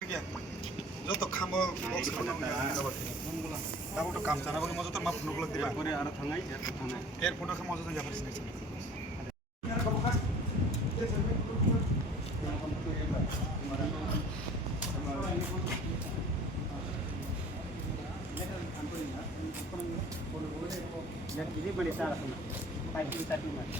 যত খামো বক্স খামো তারপর তো কাম জানা বলি মজা তোর মা ফোন গুলো দিবা পরে আর থাঙাই এর ফোন খামো মজা যা পারিস না jadi beli salah sama pagi tadi mas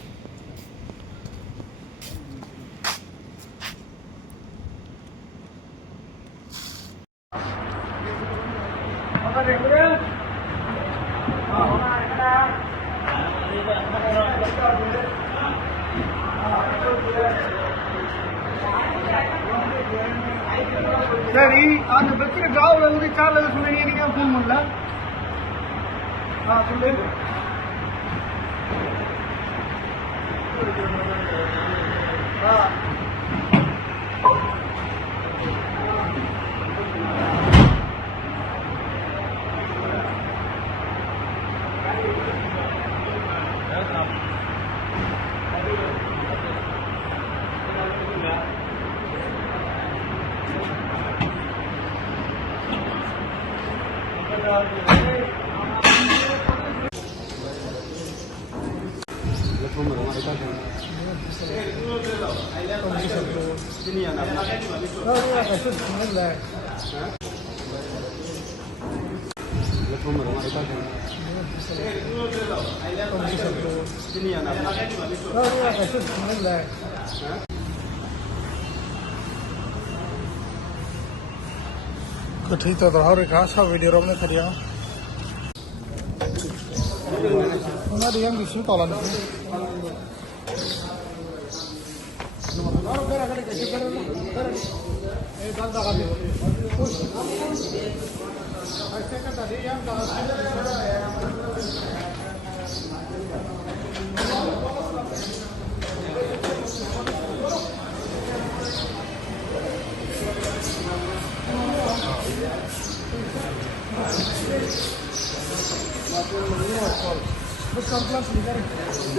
सरी आज बच्चे जाओ लोग 4 लोग सुने नहीं क्या फोन मिला हाँ सुन ले हाँ ini ya nama ini ya nama ठीक तो रहा रे कहाँ सा वीडियो रोमने करिया हमारे यहाँ किसी को लाना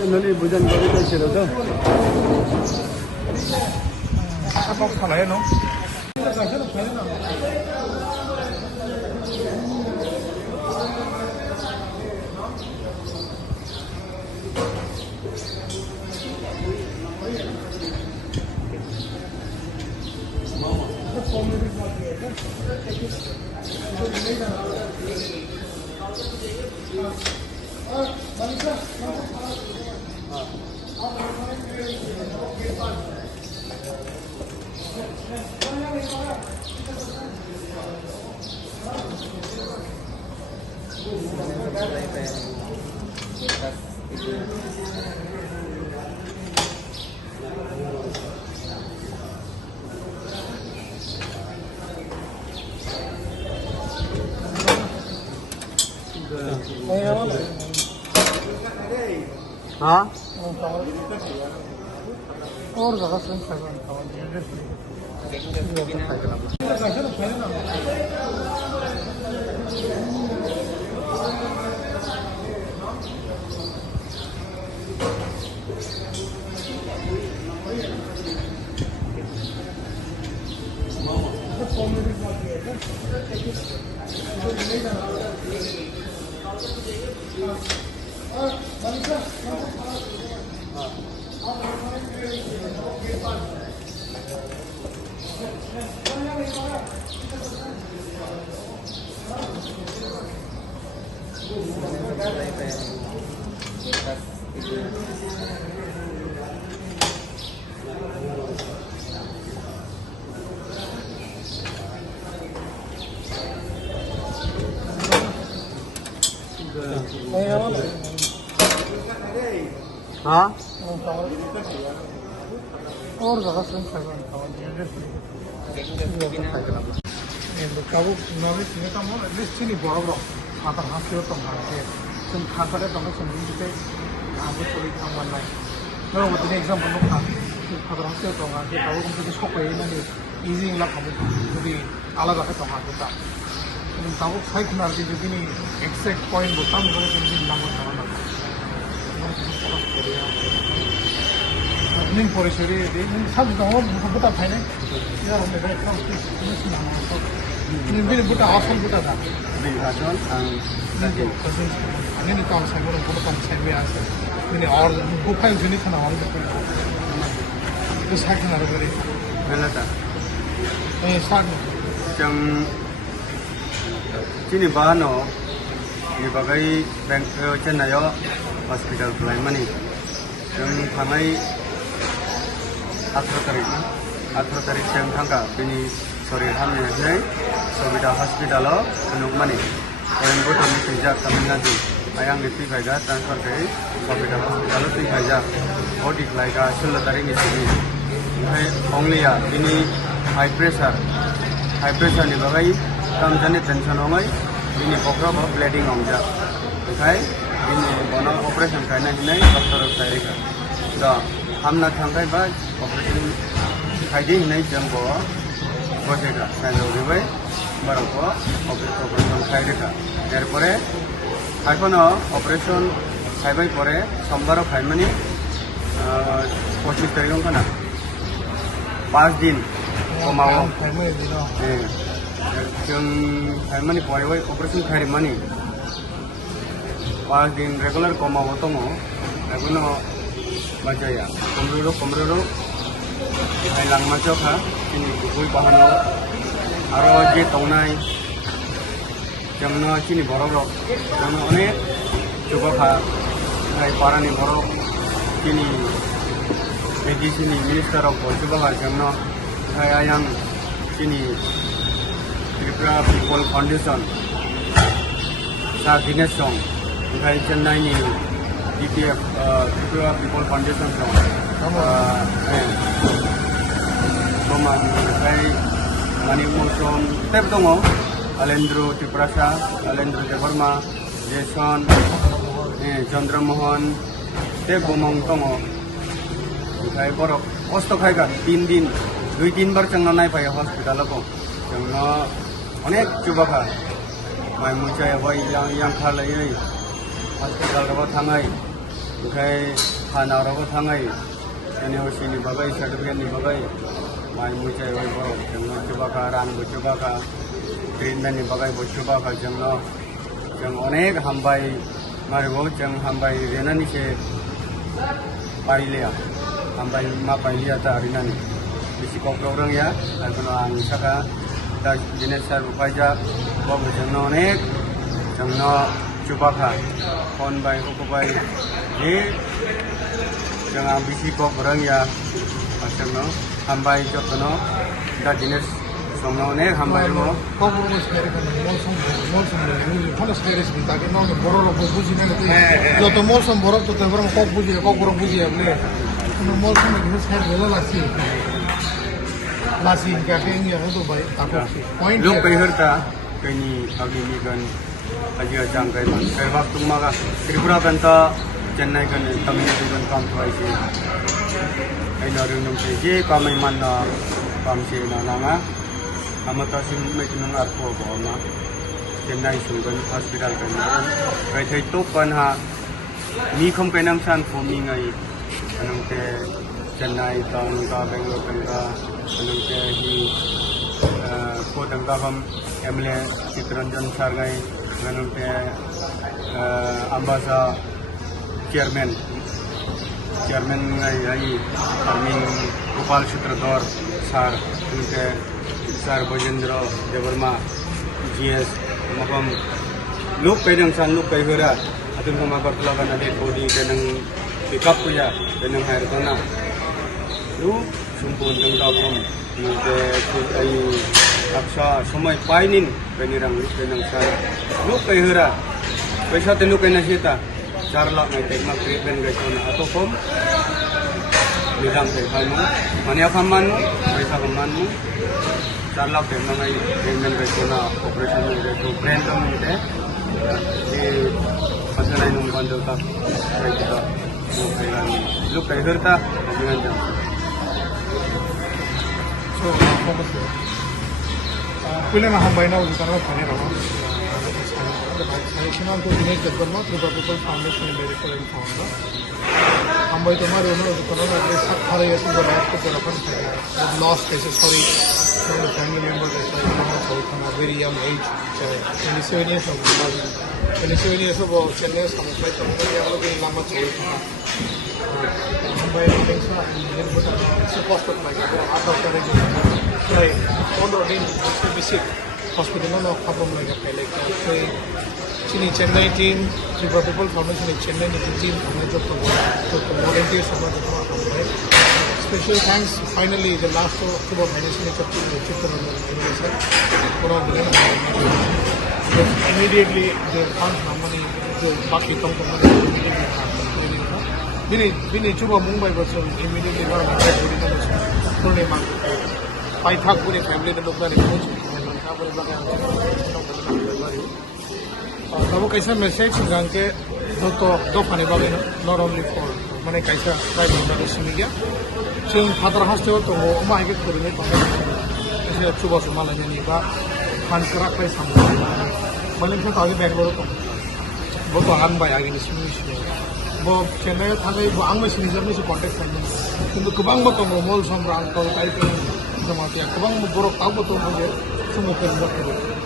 nanti bujan baru kasih itu apa salah ya no हाँ और ज़्यादा सेंस है हाँ और ज़्यादा सेंस है kamu nabi sini kamu list sini borok atau hasil tongkang sem khatare tongkang sendiri kita kamu curi kamu lain kalau buat ini exam penuh kan khatare hasil tongkang kita kamu kita sok ini nanti easy lah kamu jadi alat apa tongkang kita kamu saya kenal di sini exact point bukan boleh sendiri langsung sama nin polisori de nin sab dong buta phaine ya me be kam ki nin sina ma so nin bin buta asan buta da bin asan ang nin cousin nin kam sai mo buta kam sai me ase nin or buka jini khana or buta to sai khana ro bere belata start jang sini bano ni bagai bank chennai hospital fly money jang thangai 18 tarik jang thangka bini sore hamne hai sobida hospital penuk money orang bodoh ni sejak Tamil Nadu ayang niti bhaga transfer kai sobida hospital ti bhaga body laiga 16 tarik ni sini hai only ya bini high pressure ni bagai kam jane tension ongai bini pokra bleeding ongja kai bini bono operation kai na hinai doctor sai ka da hamna thangkai ba operation kai di hinai jambo bosega sai lo dibai baroko operation kai ka erpore ekhono operation saibai pore sombaro khaimani 25 tarik kana 5 दिन komao jeng khaimani pore wai operation khaimani 5 दिन regular komao tongo egono bajaya komroro hai langma chokha ini bui bahano aro je tongnai jamno chini borok jamno onek coba kha hai parani borok chini medicine minister of coba kha jamno hai ayang chini Tripura People Foundation sa Dinesh Song hai Chennai ni DPF Tripura People Foundation song Roman hai mani musom tep tongo Alendro Triprasa Alendro Devarma Jason Chandra Mohan tep bomong tongo hai borok osto khai ka 3 दिन 2-3 bar changna nai pai hospital ko changna onek chuba kha mai muchai bai yang kha lai hospital ro thangai khai khana ro thangai ani hosi ni bagai certificate ni bagai mai muchai bai borok changna chuba kha ran bo chuba kha treatment ni bagai bo chuba kha changna jang onek hambai mari bo jang hambai renani se pailea hambai ma pailia ta rinani bisi kokrong ya akono ang saka da dinesh sar upaja bob jangno onek jangno chupakha phone bai hukubai je jang bisi kokrong ya asangno hambai jotno da dinesh somno onek hambai ro kokoro sere kan molsom ni hono sere sita ke no bororo ko buji ne to to molsom borok to tebro ko buji kokoro buji able no molsom ni sere vela lasi ka keng ya to bai ako point look kai herta kai ni agni ni gan aja jang kai man kai wak tung maga Tripura kanta Chennai kan Tamil Nadu kan kam thai si ai na ru nong se je ka mai man na kam se na na nga amata sim mai tunang arko ko ma Chennai sungan hospital kan kai thai to kan ha ni khom kai nam san phom ni ngai anong te Chennai town ka Bangalore kan ka anong te hi ko dang ka ham MLA Chitranjan Sargai anong te ambasa chairman ngai ai Armin Gopal Sutradhar sar anong te sar Bojendra Devarma GS makam look kai dang san look kai hera atun ko magartla kana de body kanang pick up puya kanang hair kana lu sumpun tang dakom ni de ai aksa somai painin kanirang lu kanang san look kai hera paisa te lu kai na sita 4 lakh ngai tek mak treatment gai sona ato kom nidang te phanu mania khaman paisa khaman 4 lakh tek ngai treatment gai sona operation gai to brain dam ni de pasal nung bando ta kai kita lu kai herta dengan jam so focus pile ma hambai na uji tarwa phane raho sai sinal to dinesh devarma Tripura People Foundation director and founder हामबाय तो मारो ना तो कोना ना सब खारे ये तो लाइफ को जरा पर लॉस कैसे सॉरी फैमिली मेंबर कैसे सॉरी खाना very young age 27 years of 27 years of Chennai समझ तो मुझे ये लोग लामा चाहिए हामबाय थैंक्स ना ये बता सपोर्ट तो लाइक आता करे जो लाइक ऑन दिन से बेसिक हॉस्पिटल में प्रॉब्लम लगा पहले कि Chini Chennai team, Tripa People Foundation in Chennai team, and the volunteers of the special thanks. Finally, the last two of management of immediately they found money, the party come to money immediately. Bini Chuba Mumbai was immediately not a full name. I thought with a family that looked at तब कैसा message गांव के दो फाने बागे not only for माने कैसा tribe member Simi गया जों फादर हास्टेल तो मा आगे करने तो ऐसे सुबह से माले ने बा खान करा पे सामने माने से आगे बेंगलुरु तो वो तो आन बाय आगे सिमी वो चेन्नई थाने वो आंग में सिमी जब में से कांटेक्ट करने किंतु गोबां तो मॉल सम्रांग तो टाइप जमाते गोबां बरफ ताव तो मुझे समय कर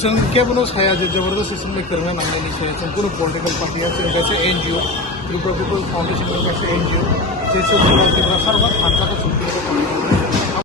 जों केवल साया जो जबरदस्त इसमें करना नांगनी से जों कोनो पॉलिटिकल पार्टी है जों कैसे एनजीओ ट्रिपल पीपल फाउंडेशन कैसे एनजीओ जैसे सर्व खांचा का